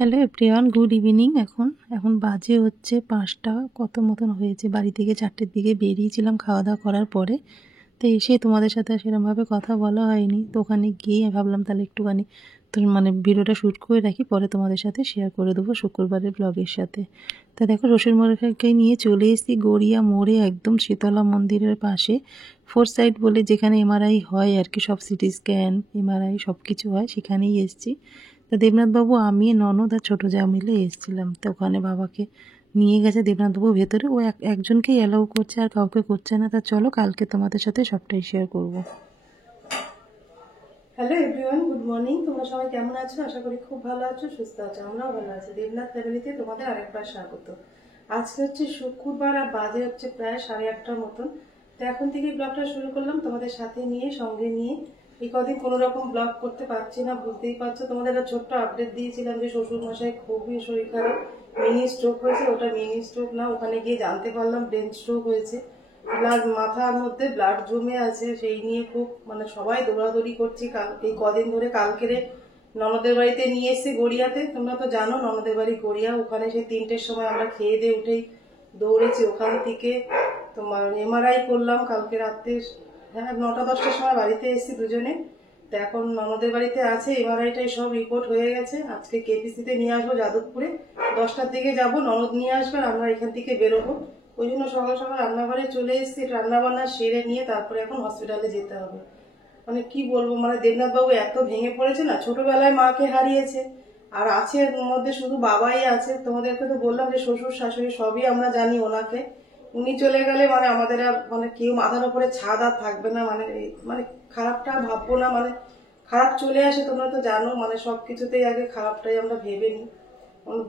Hello everyone, good evening. এখন বাজে হচ্ছে 5টা কত মতন হয়েছে। বাড়ি থেকে 4টের দিকে বেরিয়েছিলাম খাওয়া দাওয়া করার পরে। তো এসে তোমাদের সাথে সেরকমভাবে কথা বলা হয়নি। তো ওখানে গিয়ে ভাবলাম তাহলে একটুখানি ভিডিওটা শ্যুট করে রাখি, পরে তোমাদের সাথে শেয়ার করে দেবো শুক্রবারের ব্লগের সাথে। তা দেখো শ্বশুরমশাইকে নিয়ে চলে এসেছি গড়িয়া মোড়ে, একদম শীতলা মন্দিরের পাশে। ফোর সাইড বলে যেখানে এমআরআই হয় আর কি, সব সিটি স্ক্যান এমআরআই সব কিছু হয়, সেখানেই এসেছি। তা দেবনাথবাবু, আমি, ননদ আর ছোটো যা মিলে এসেছিলাম। তো ওখানে বাবাকে নিয়ে গেছে দেবনাথবাবু ভেতরে। ও একজনকেই অ্যালাউ করছে, আর কাউকে করছে না। তা চলো কালকে তোমাদের সাথে সবটাই শেয়ার করব। Hello everyone, good morning. তোমরা সবাই কেমন আছো? আশা করি খুব ভালো আছো, সুস্থ আছো। আমরাও ভালো আছি। দেবনাথ ফ্যামিলিতে তোমাদের আরেকবার স্বাগত। আজকে হচ্ছে শুক্রবার আর বাজে হচ্ছে প্রায় 8:30টার মতন। তো এখন থেকে ব্লগটা শুরু করলাম তোমাদের সাথে নিয়ে, সঙ্গে নিয়ে। এই কদিন কোনো রকম ব্লগ করতে পারছি না, বুঝতেই পারছো। তোমাদের একটা ছোট্ট আপডেট দিয়েছিলাম যে শ্বশুর মশাই খুবই শরীর খারাপ, মিনি স্ট্রোক হয়েছে। ওটা মিনি স্ট্রোক না, ওখানে গিয়ে জানতে পারলাম ব্রেন স্ট্রোক হয়েছে। ব্লাড, মাথার মধ্যে ব্লাড জমে আছে, সেই নিয়ে খুব সবাই দৌড়াদৌড়ি করছি এই কদিন ধরে। কালকেরে ননদের বাড়িতে নিয়ে এসেছি গড়িয়াতে। তোমরা তো জানো ননদের বাড়ি গড়িয়া। ওখানে সেই 3টের সময় আমরা খেয়ে দিয়ে উঠেই দৌড়েছি ওখান থেকে। তোমার এমআরআই করলাম কালকে রাত্রে, হ্যাঁ 9টা-10টার সময় বাড়িতে এসেছি দুজনে। তো এখন ননদের বাড়িতে আছে, এমআরআইটাই সব রিপোর্ট হয়ে গেছে। আজকে কেপিসিতে নিয়ে আসবো যাদবপুরে, 10টার দিকে যাবো, ননদ নিয়ে আসবে আর আমরা এখান থেকে বেরোবো। ওই জন্য সকাল সকাল রান্নাঘরে চলে এসেছি, রান্নাবান্না সেরে নিয়ে তারপরে এখন হসপিটালে যেতে হবে। কি বলবো, দেবনাথ বাবু এত ভেঙে পড়েছে না, ছোটবেলায় মাকে হারিয়েছে, আর আছে এর মধ্যে শুধু বাবাই আছে। তোমাদেরকে তো বললাম যে শ্বশুর শাশুড়ি সবই আমরা জানি ওনাকে। উনি চলে গেলে আমাদের আর কেউ মাথার উপরে ছাদ আর থাকবে না। খারাপটা ভাববো না, খারাপ চলে আসে, তোমরা তো জানো। সবকিছুতেই আগে খারাপটাই আমরা ভেবে নিই।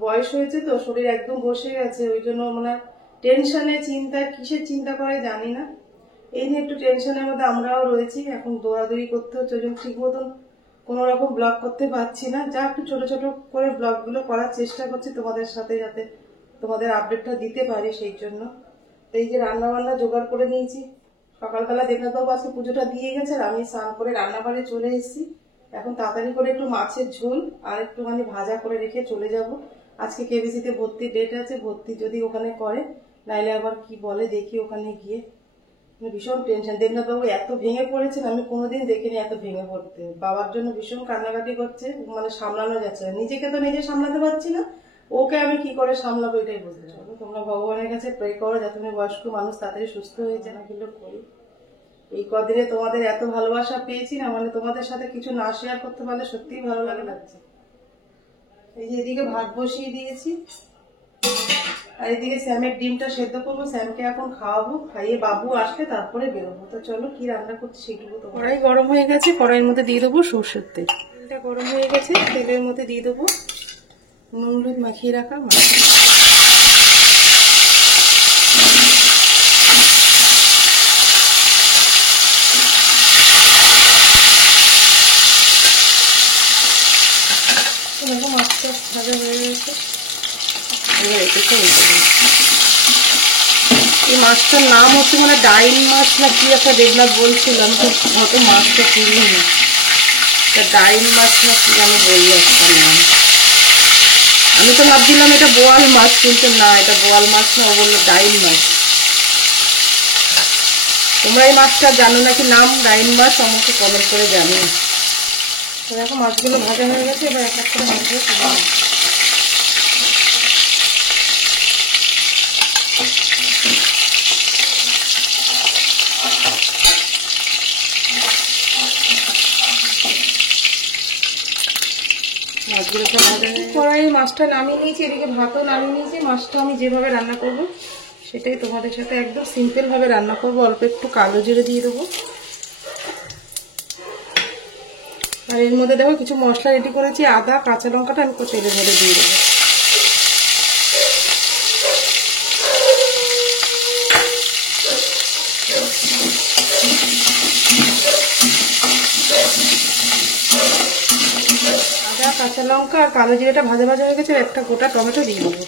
বয়স হয়েছে তো, শরীর একদম বসে গেছে, ওই জন্য টেনশনে, চিন্তা, কিসের চিন্তা করে জানি না। এই নিয়ে একটু টেনশনের মধ্যে আমরাও রয়েছি। এখন দৌড়াদৌড়ি করতে হচ্ছে, ওই জন্য ঠিক মতন কোনো রকম ব্লগ করতে পারছি না। যা একটু ছোট ছোট করে ব্লগগুলো করার চেষ্টা করছি তোমাদের সাথে, যাতে তোমাদের আপডেটটা দিতে পারি, সেই জন্য। এই যে রান্না বান্না জোগাড় করে নিয়েছি। সকালবেলা দেবনাথবাবু আজকে পুজোটা দিয়ে গেছে, আর আমি স্নান করে রান্নাঘরে চলে এসেছি। এখন তাড়াতাড়ি করে একটু মাছের ঝোল আর একটুখানি ভাজা করে রেখে চলে যাব। আজকে কেবিসিতে ভর্তির ডেট আছে, ভর্তি যদি ওখানে করে, নাইলে আবার কি বলে দেখি ওখানে গিয়ে। ভীষণ টেনশন। দেবনাথবাবু এত ভেঙে পড়েছেন, আমি কোনোদিন দেখিনি এত ভেঙে পড়তে। বাবার জন্য ভীষণ কান্নাকাটি করছে, সামলানো যাচ্ছে না। নিজেকে তো নিজে সামলাতে পারছি না, ওকে আমি কি করে সামলাবো এটাই বুঝতে পারবো। তোমরা ভগবানের কাছে প্রে করো যাতে তুমি বয়স্ক মানুষ তাড়াতাড়ি সুস্থ হয়ে যায়। এগুলো করি। এই কদিনে তোমাদের এত ভালোবাসা পেয়েছি না, তোমাদের সাথে কিছু না শেয়ার করতে পারলে সত্যিই ভালো লাগছে। এই যে এদিকে ভাত বসিয়ে দিয়েছি, আর এদিকে স্যামের ডিমটা সেদ্ধ করবো। স্যামকে এখন খাওয়াবো, খাইয়ে বাবু আসলে তারপরে বেরোবো। তো চলো কি রান্না করছি সেটুকু। তো কড়াই গরম হয়ে গেছে, কড়াইয়ের মধ্যে দিয়ে দেবো সর্ষের তেল। তেলটা গরম হয়ে গেছে, তেলের মধ্যে দিয়ে দেবো নুন হলুদ মাখিয়ে রাখা মাছ। দেখো মাছটা ভাজা হয়ে গেছে, এবার এটাকে উল্টে দেবো। এই মাছটার নাম হচ্ছে ডাইন মাছ না কি একটা দেবনাথ বলছিল, আমি তো অত মাছটা কিনিনি। ডাইন মাছ না কি আমি বলি একটা নাম। আমি তো ভাবছিলাম এটা বোয়াল মাছ, কিন্তু না, এটা বোয়াল মাছ না, ও বললো ডাইন মাছ। তোমরা এই মাছটা জানো নাকি নাম ডাইন মাছ, আমাকে কমেন্ট করে জানিও। দেখো মাছগুলো ভাজা হয়ে গেছে, এবার এক এক করে মাছগুলো তুলে নেব। মাছগুলোকে ভাজা কড়াই মাছটা নামিয়ে নিয়েছি, এদিকে ভাতও নামিয়ে নিয়েছি। মাছটা আমি যেভাবে রান্না করবো সেটাই তোমাদের সাথে একদম সিম্পল ভাবে রান্না করবো। অল্প একটু কালো জিরে দিয়ে দেবো, আর এর মধ্যে দেখো কিছু মশলা রেডি করেছি। আদা, কাঁচা লঙ্কাটা আমি তেলের মধ্যে দিয়ে দেবো। আদা, কাঁচা লঙ্কা আর কালো জিরেটা ভাজা ভাজা হয়ে গেছে, একটা গোটা টমেটো দিয়ে দেবো।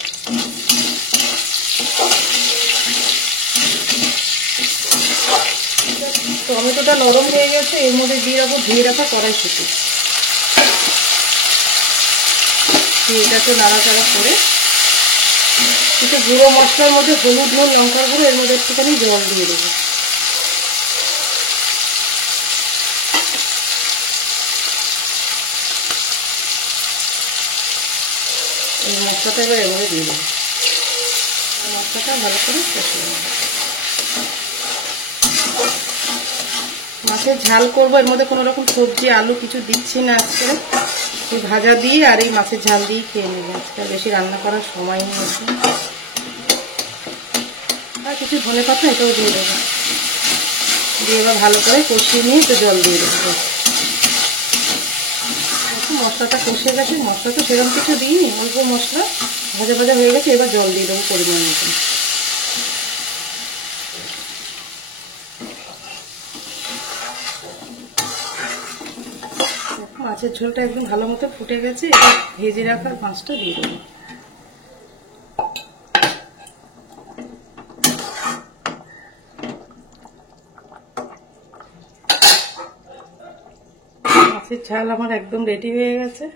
টমেটোটা নরম হয়ে গেছে, এর মধ্যে দিয়ে রাখবো ধুয়ে রাখা কড়াইশুঁটি। এটাকে নাড়াচাড়া করে কিছু গুঁড়ো মশলার মধ্যে হলুদ, নুন, লঙ্কার গুঁড়ো, এর মধ্যে একটুখানি জল দিয়ে দেবো। এই মশলাটা এবার এর মধ্যে দিয়ে দেবো। মশলাটা ভালো করে কষিয়ে নেব। মাছের ঝাল করবো, এর মধ্যে কোনো রকম সবজি আলু কিছু দিচ্ছি না আজকে। এই ভাজা দিয়ে আর এই মাছের ঝাল দিয়েই খেয়ে নেবো আজকে, বেশি রান্না করার সময় নেই আছে। আর কিছু ধনে পাতা এটাও দিয়ে দেবো, দিয়ে এবার ভালো করে কষিয়ে নিয়ে তো জল দিয়ে দেবো। মশলাটা কষে গেছে, মশলা তো সেরকম কিছু দিইনি, অল্প মশলা ভাজা ভাজা হয়ে গেছে। এবার জল দিয়ে দেবো পরিমাণ মতন। মাছের ঝোলটা একদম ভালো মতো ফুটে গেছে, এবার ভেজে রাখা মাছটা দিয়ে দেবো। মাছের ঝাল আমার একদম রেডি হয়ে গেছে।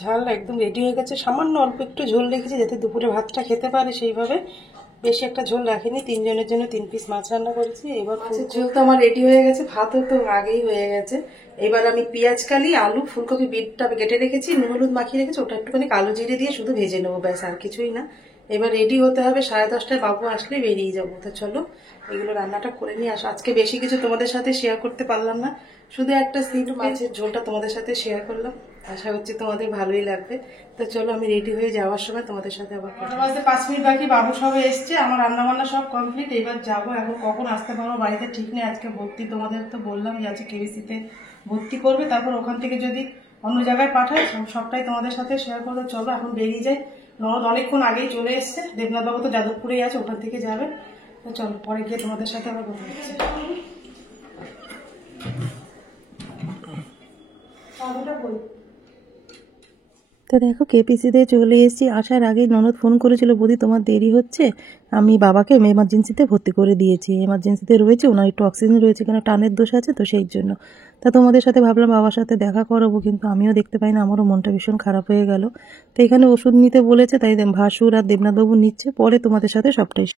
ঝাল একদম রেডি হয়ে গেছে। সামান্য অল্প একটু ঝোল রেখেছি যাতে দুপুরে ভাতটা খেতে পারে, সেইভাবে বেশি একটা ঝোল রাখিনি। 3 জনের জন্য 3 পিস মাছ রান্না করেছি। এবার মাছের ঝোল তো আমার রেডি হয়ে গেছে, ভাতও তো আগেই হয়ে গেছে। এবার আমি পেঁয়াজ কালি, আলু, ফুলকপি, বিটটা কেটে রেখেছি, নুন হলুদ মাখিয়ে রেখেছি, ওটা একটুখানি কালো জিরে দিয়ে শুধু ভেজে নেবো, ব্যাস আর কিছুই না। এবার রেডি হতে হবে, 10:30টায় বাবু আসলে বেরিয়ে যাবো। তো চলো এগুলো রান্নাটা করে নিয়ে আসো। আজকে বেশি কিছু তোমাদের সাথে শেয়ার করতে পারলাম না, শুধু একটা সিট মাছের ঝোলটা তোমাদের সাথে শেয়ার করলাম। আশা করছি তোমাদের ভালোই লাগবে। তো চলো আমি রেডি হয়ে যাওয়ার সময় তোমাদের সাথে আবার 5 মিনিট বাকি, বাবু সবে এসছে, আমার রান্না বান্না সব কমপ্লিট। এবার যাবো, এখন কখন আসতে পারবো বাড়িতে ঠিক নেই। আজকে ভর্তি, তোমাদের তো বললাম যে আজকে কেবিসিতে ভর্তি করবে, তারপর ওখান থেকে যদি অন্য জায়গায় পাঠায় সবটাই তোমাদের সাথে শেয়ার করবো। চলো এখন বেরিয়ে যাই, ননদ অনেকক্ষণ আগেই চলে এসছে, দেবনাথ বাবু তো যাদবপুরেই আছে, ওখান থেকে যাবে। তো চলো পরে গিয়ে তোমাদের সাথে আবার কথা হচ্ছে। তো দেখো কেপিসিতে চলে এসেছি। আসার আগে ননদ ফোন করেছিল, বৌদি তোমার দেরি হচ্ছে, আমি বাবাকে এমার্জেন্সিতে ভর্তি করে দিয়েছি। এমার্জেন্সিতে রয়েছে, ওনার একটু অক্সিজেন রয়েছে, কেন টানের দোষ আছে, তো সেই জন্য। তা তোমাদের সাথে ভাবলাম বাবার সাথে দেখা করাবো, কিন্তু আমিও দেখতে পাই না, আমারও মনটা ভীষণ খারাপ হয়ে গেল। তো এখানে ওষুধ নিতে বলেছে, তাই ভাসুর আর দেবনাথবাবু নিচ্ছে, পরে তোমাদের সাথে সবটাই